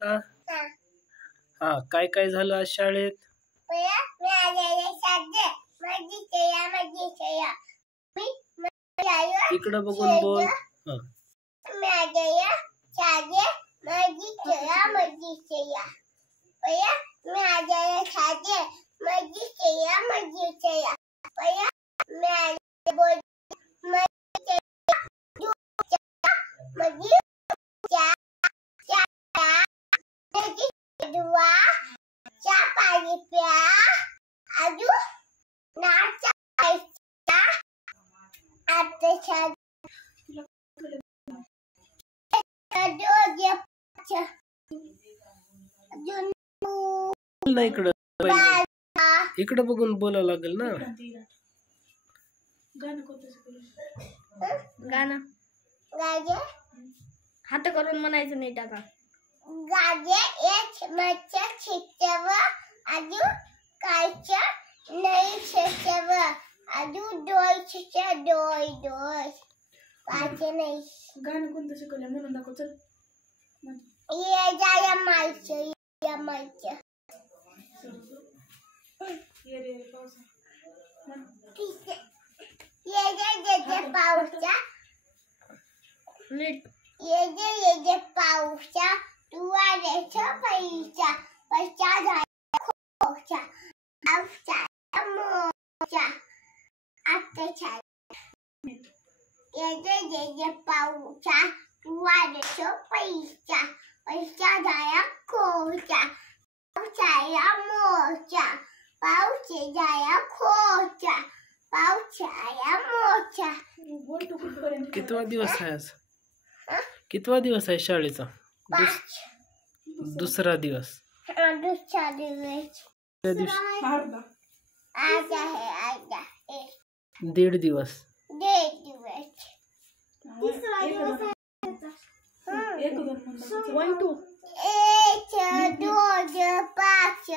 हा हा, काय काय झालं आज शाळेत? इकडं बघून बोल. हा. ना इकडं इकडं बघून बोलावं लागेल ना. गाणं हात करून म्हणायचं नाही टाका. गाजे एक मच्छर शिकव आजू कायचं नाही शिकव आजू डोय शिकव डोय डोय कायचं नाही. गाणं कोणतं शिकवलं म्हणून दाखव चल. ये जाया मायचं या मायचं ये रे पाऊस ये जे पाऊसा नीट ये पाऊसा तू आल्याचं पैसा पैसा झाला खोचा पाऊसा मोचा आत्ताच्या ये पाऊसा तू आल्याचं पैसा पैसा झाला खोचा पाऊसाया मोचा पाऊस जाया खोचा पाऊसाया मोचा. कितवा दिवस आहे आज? कितवा दिवस आहे शाळेचा? दुसरा दिवस. दुसरा दिवस त्या दिवशी आज आहे दीड दिवस. तिसरा दिवस 1 2 1 2 5